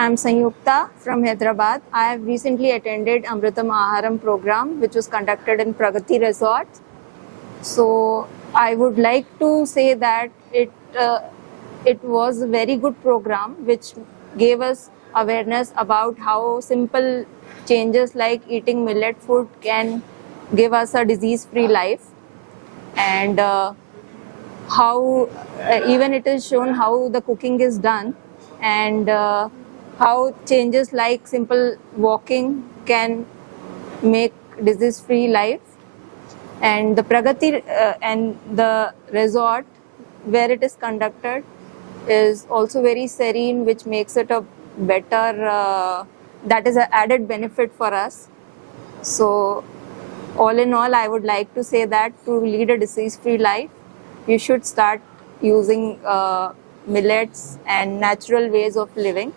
I'm Sanyukta from Hyderabad. I have recently attended Amurtha Ahaaram program, which was conducted in Pragati Resort. So I would like to say that it was a very good program, which gave us awareness about how simple changes like eating millet food can give us a disease-free life, and how even it is shown how the cooking is done, and how changes like simple walking can make disease-free life. And the Pragati and the resort where it is conducted is also very serene, which makes it a better, that is an added benefit for us. So all in all, I would like to say that to lead a disease-free life, you should start using millets and natural ways of living.